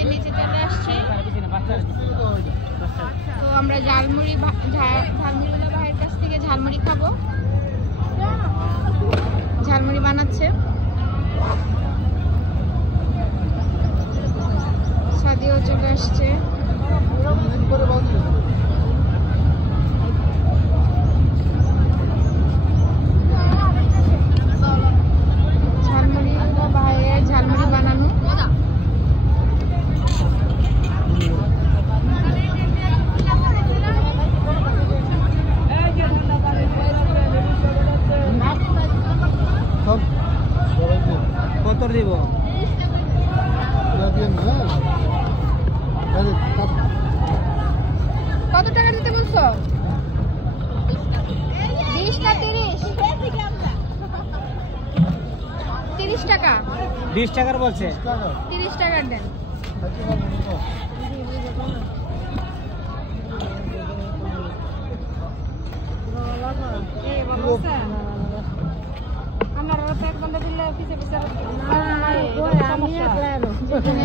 যে নিচে চলে আসছি। তো আমরা ঝালমুড়িওয়ালা ভাইয়ের কাছ থেকে ঝালমুড়ি খাবো। ঝালমুড়ি বানাচ্ছে সাদিও চলে আসছে। ঝালমুড়িওয়ালা ভাইয়ের ঝালমুড়ি বানানো। কত দিব? কত টাকা দিতে বলছো? 20 না 30? 30 টাকা। 20 টাকার বলছে। 30 টাকার দেন।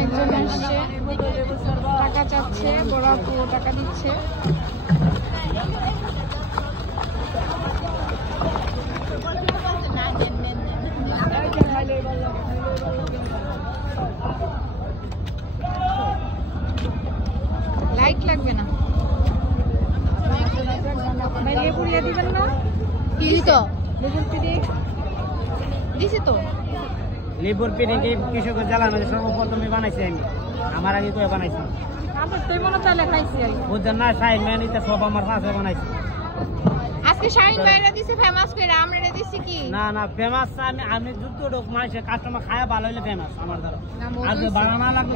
একজন আসছে টাকা চাচ্ছে, বড় আপু টাকা দিচ্ছে। লাইট লাগবে না। দিবেন না? কি তো দিছি তো। লেবুর পিঠে কি কৃষকের জ্বালা মানে সর্বপ্রথমে বানাইছি আমি, আমার আগে করে বানাইছি। বুঝছেন না, শাহিন মেয়ানিতে সব আমার কাছে বানাইছি। আজকে শাহিন ভাইরা দিছে ফেমাস করে, আমরা দিছি কি? না না ফেমাস আমি যুদ্ধ ঢোক মানুষের কাস্টমার খায় ভালো হইলে ফেমাস আমার দ্বারা। আজকে বাড়ানো লাগবে।